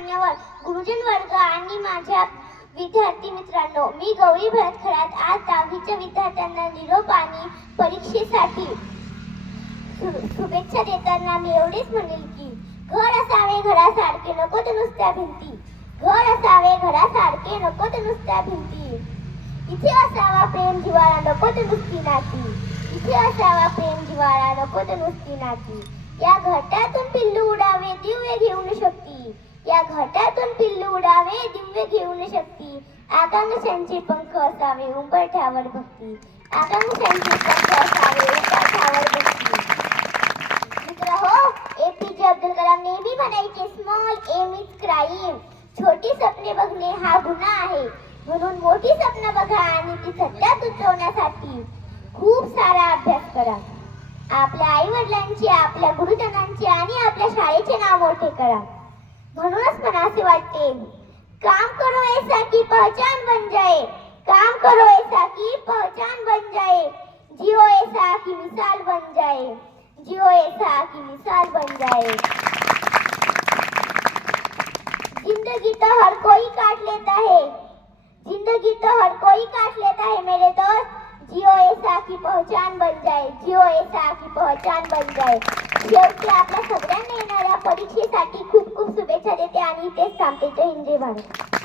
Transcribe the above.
मान्यवर गुरुजन वर्ग आणि माझ्या विद्यार्थी मित्रांनो, मी गौरी भरत खरात आज 10वीच्या विद्यार्थ्यांना निरोप आणि परीक्षेसाठी शुभेच्छा देताना मी एवढेच म्हणेल की घर असावे घरासारखे, नको तर नुसत्या भिंती. घर असावे घरासारखे, नको तर नुसत्या भिंती. इथे असावा प्रेम जिव्हाळा, नको तर नुसती नाती. इथे असावा प्रेम जिव्हाळा, नको तर नुसती नाती. या घटातून पिल्लू उडावे दिव्य घेऊन शक्ती. या घटातून पिल्लू उडावे दिव्य घेऊन शक्ती. आकांक्षांचे पंख असावे उंबरठ्यावर भक्ती. आकांक्षांचे पंख असावे उंबरठ्यावर भक्ती. मित्र हो, APJ अब्दुल कलाम नेहमी म्हणायचे, स्मॉल एम इज क्राईम. छोटी स्वप्ने बघणे हा गुन्हा आहे, म्हणून मोठी स्वप्न बघा आणि ती सत्यात उतरवण्यासाठी खूप सारा अभ्यास करा. आपल्या आई वडिलांची, आपल्या गुरुजनांची आणि आपल्या शाळेचे नाव मोठे करा. म्हणूनच मला असे वाटते, काम करो ऐसा की पहचान बन जाए. काम करो ऐसा की पहचान बन जाए. जियो ऐसा की मिसाल बन जाए. जियो ऐसा की मिसाल बन जाए. जिंदगी तो हर कोई काट लेता है. जिंदगी तो हर कोई काट लेता है मेरे दोस्त. जियो ऐसा की पहचान बन जाए. जियो ऐसा की पहचान बन जाए. शेवटी आपल्या सगळ्यांना येणाऱ्या परीक्षेसाठी खूप खूप शुभेच्छा देते आणि तेच सांगते. जय हिंद, जय भारत.